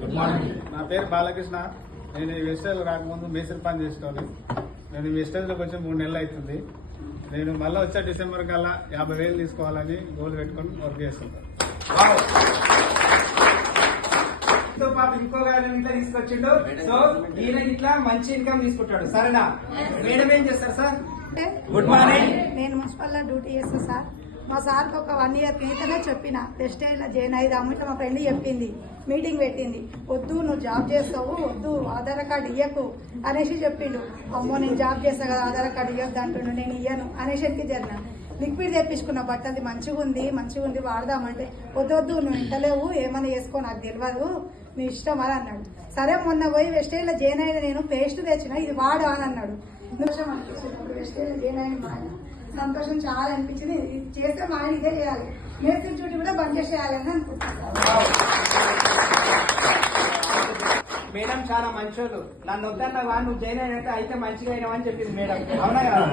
Good morning నా పేరు బాలకృష్ణ. నేను ఈ వెస్టేజ్ రాకముందు మేస్త్రి పని చేసేటోని నేను ఈ వెస్టేజ్లోకి వచ్చి మూడు నెలలు అవుతుంది. నేను మళ్ళీ వచ్చే డిసెంబర్ కల్లా యాభై వేలు తీసుకోవాలని గోల్ పెట్టుకొని వర్క్ చేస్తుంటాను తో పాటు ఇంకో గారిని ఇంట్లో తీసుకొచ్చిండు. సో ఈయన ఇట్లా మంచి ఇన్కమ్ తీసుకుంటాడు. సరేనా? మేడం ఏం చేస్తారు సార్? గుడ్ మార్నింగ్ నేను మున్సిపల్లో డ్యూటీ చేస్తా సార్. మా సార్కి ఒక వన్ ఇయర్ క్రితమే చెప్పిన టెక్స్టైల్ జాయిన్ అయిదాము. ఇట్లా మా ఫ్రెండ్ చెప్పింది మీటింగ్ పెట్టింది. వద్దు నువ్వు జాబ్ చేస్తావు వద్దు ఆధార్ కార్డు ఇయ్యకు అనేసి చెప్పిండు. అమ్మో నేను జాబ్ చేస్తా కదా ఆధార్ కార్డు ఇవ్వద్దు అంటుండు నేను ఇయ్యను అనేసి జరిగిన. లిక్విడ్ తెప్పించుకున్న బట్టది మంచిగా ఉంది మంచిగా ఉంది వాడదామంటే వద్దు వద్దు నువ్వు ఇంటలేవు ఏమైనా వేసుకో నాకు తెలియదు నీ ఇష్టం అని అన్నాడు. సరే మొన్న పోయి వెస్టైల్లో జాయిన్ అయిన నేను పేస్ట్ తెచ్చిన ఇది వాడు అని అన్నాడు. నిమిషం వెస్టైల్లో జాయిన్ అయిన సంతోషం చాలా అనిపించింది. ఇది చేస్తే మా ఆయన ఇదే చేయాలి. మేస్త్రి డ్యూటీ కూడా బంద్ చేసేయాలని అనుకుంటున్నాను. మేడం చాలా మంచోళ్ళు. నన్ను వద్దన్న నువ్వు జైన్ అయినట్టు అయితే మంచిగా అయినావని చెప్పింది మేడం. అవునా కదా?